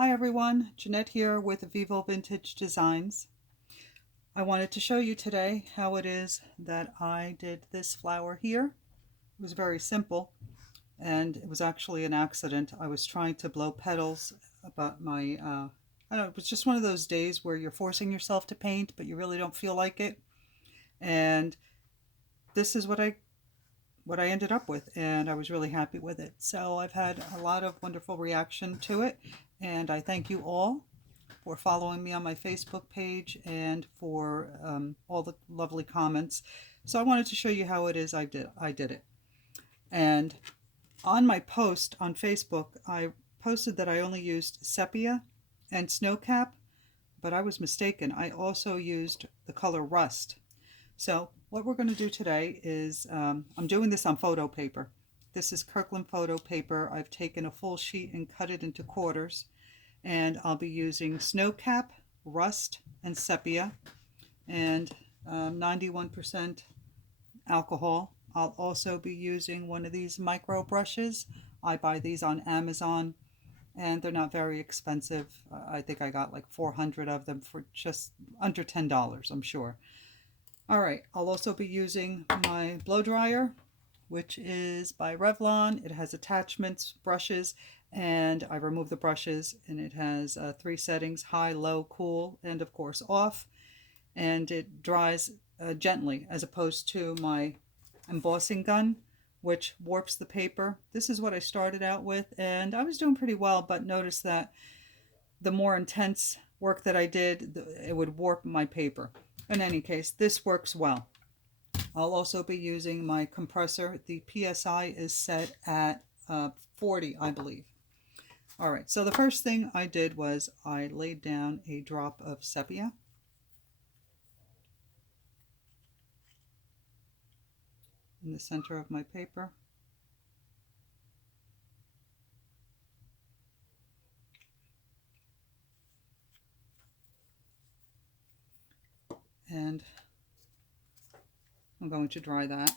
Hi everyone, Jeanette here with Vivo Vintage Designs. I wanted to show you today how it is that I did this flower here. It was very simple and it was actually an accident. I was trying to blow petals, but I don't know, it was just one of those days where you're forcing yourself to paint but you really don't feel like it. And this is what I ended up with, and I was really happy with it. So I've had a lot of wonderful reaction to it, and I thank you all for following me on my Facebook page and for all the lovely comments. So I wanted to show you how it is I did it. And on my post on Facebook, I posted that I only used sepia and snowcap, but I was mistaken. I also used the color rust. So what we're going to do today is, I'm doing this on photo paper. This is Kirkland photo paper. I've taken a full sheet and cut it into quarters, and I'll be using snowcap, rust, and sepia, and 91% alcohol. I'll also be using one of these micro brushes. I buy these on Amazon, and they're not very expensive. I think I got like 400 of them for just under $10, I'm sure. Alright, I'll also be using my blow dryer, which is by Revlon. It has attachments, brushes, and I remove the brushes, and it has 3 settings: high, low, cool, and of course off. And it dries gently, as opposed to my embossing gun, which warps the paper. This is what I started out with, and I was doing pretty well, but noticed that the more intense work that I did, it would warp my paper. In any case, this works well. I'll also be using my compressor. The PSI is set at 40, I believe. Alright, so the first thing I did was I laid down a drop of sepia. In the center of my paper. And I'm going to dry that.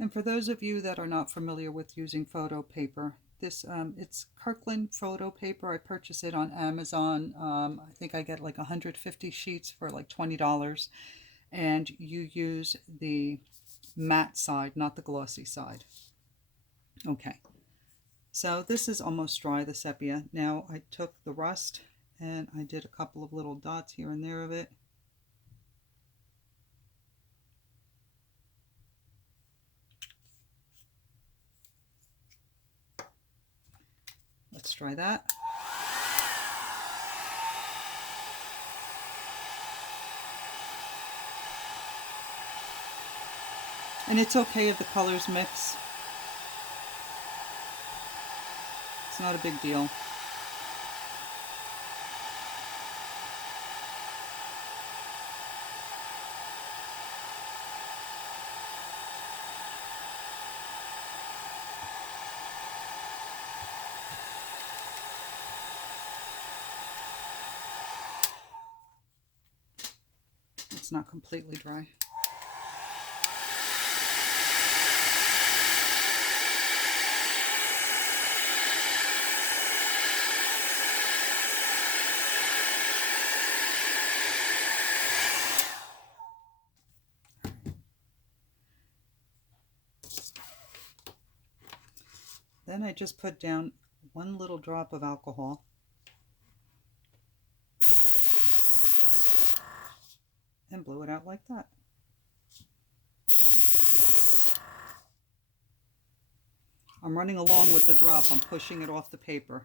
And for those of you that are not familiar with using photo paper, this it's Kirkland photo paper. I purchased it on Amazon. I think I get like 150 sheets for like $20, and you use the matte side, not the glossy side. Okay, so this is almost dry, the sepia. Now I took the rust and I did a couple of little dots here and there of it. Let's try that. And it's okay if the colors mix. It's not a big deal. It's not completely dry. Then I just put down one little drop of alcohol. And blew it out like that. I'm running along with the drop. I'm pushing it off the paper.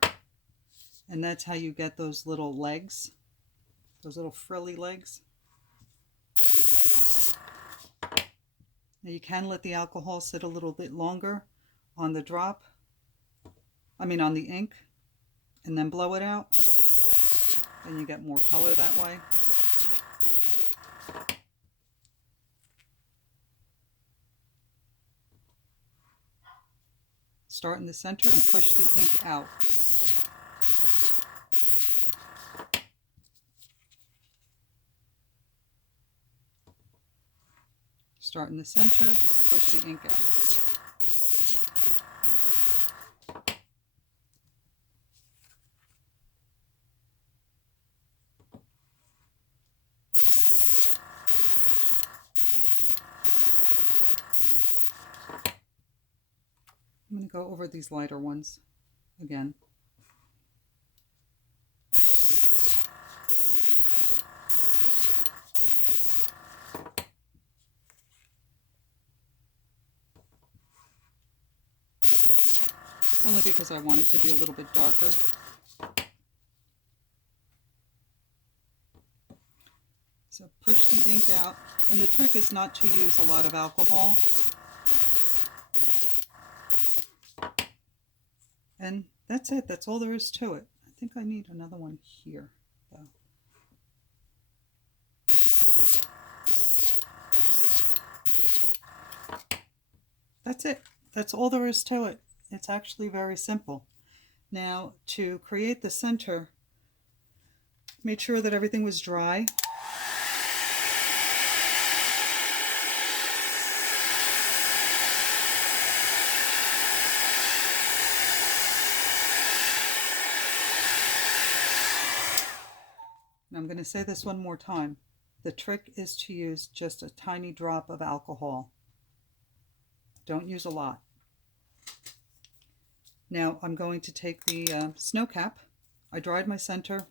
And that's how you get those little legs, those little frilly legs. Now you can let the alcohol sit a little bit longer on the on the ink, and then blow it out, and you get more color that way. Start in the center and push the ink out. Start in the center, push the ink out. I'm going to go over these lighter ones again. Only because I want it to be a little bit darker. So push the ink out, and the trick is not to use a lot of alcohol. And that's it. That's all there is to it. I think I need another one here, though. That's it. That's all there is to it. It's actually very simple. Now, to create the center, made sure that everything was dry. And I'm going to say this one more time. The trick is to use just a tiny drop of alcohol. Don't use a lot. Now I'm going to take the snow cap. I dried my center.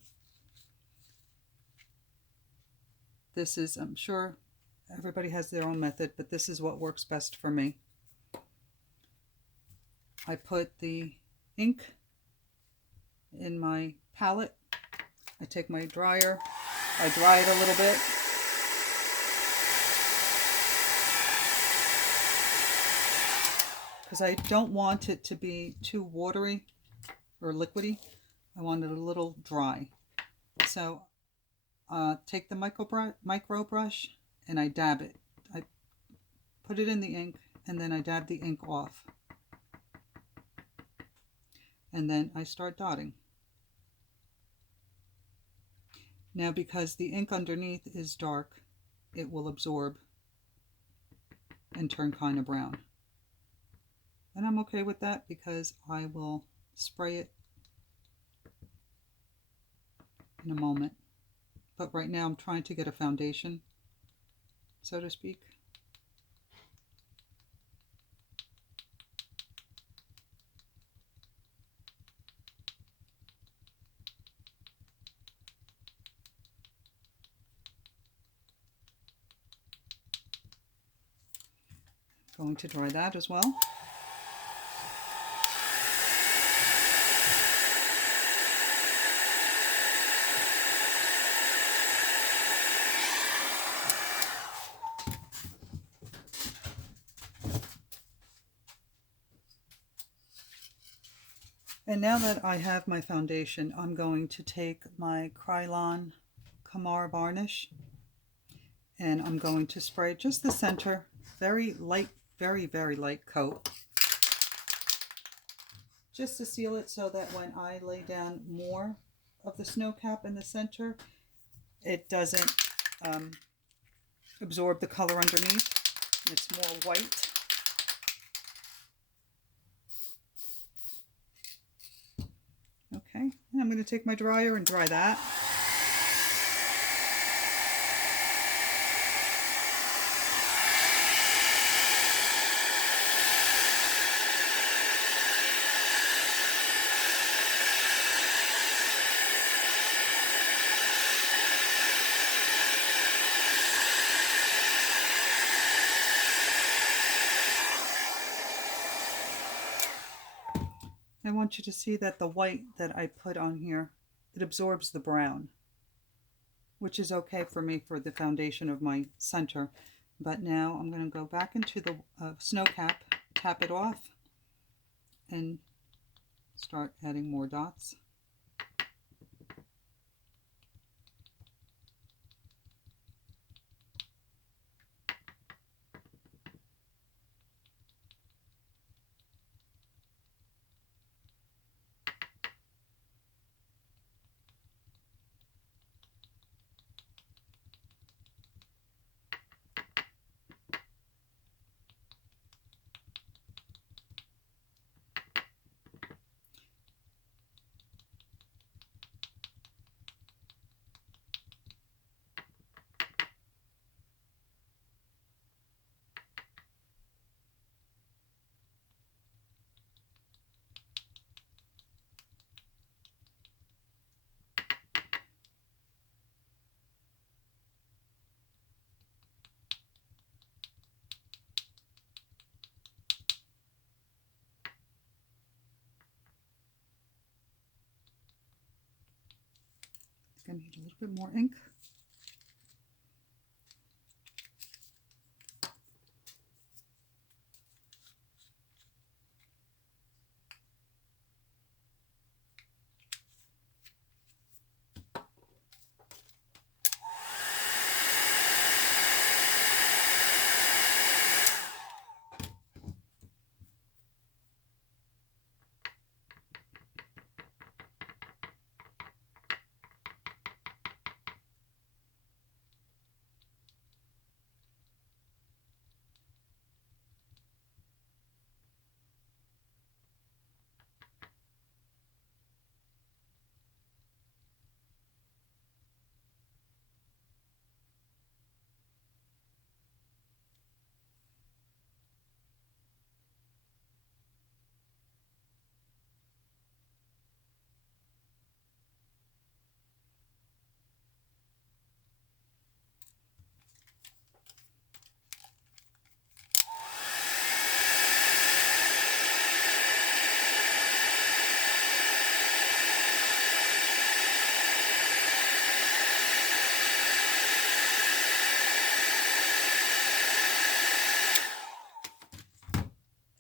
This is, I'm sure everybody has their own method, but this is what works best for me. I put the ink in my palette. I take my dryer. I dry it a little bit. Because I don't want it to be too watery or liquidy. I want it a little dry. So take the micro brush and I dab it. I put it in the ink and then I dab the ink off. And then I start dotting. Now because the ink underneath is dark, it will absorb and turn kind of brown. And I'm okay with that because I will spray it in a moment. But right now I'm trying to get a foundation, so to speak. Going to dry that as well. And now that I have my foundation, I'm going to take my Krylon Kamar varnish and I'm going to spray just the center, very light, very, very light coat, just to seal it so that when I lay down more of the snow cap in the center, it doesn't absorb the color underneath. It's more white. Okay, and I'm going to take my dryer and dry that. I want you to see that the white that I put on here, it absorbs the brown, which is okay for me for the foundation of my center. But now I'm going to go back into the snow cap, tap it off, and start adding more dots. I need a little bit more ink.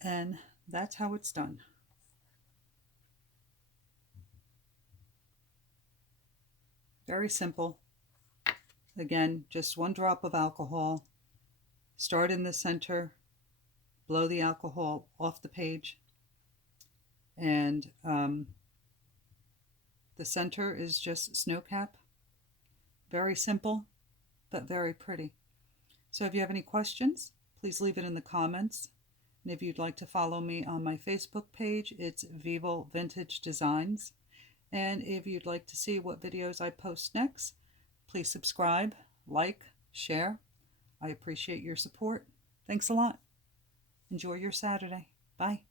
And that's how it's done. Very simple. Again, just 1 drop of alcohol. Start in the center, blow the alcohol off the page, and the center is just snow cap. Very simple, but very pretty. So if you have any questions, please leave it in the comments. And if you'd like to follow me on my Facebook page, it's Vivo Vintage Designs. And if you'd like to see what videos I post next, please subscribe, like, share. I appreciate your support. Thanks a lot. Enjoy your Saturday. Bye.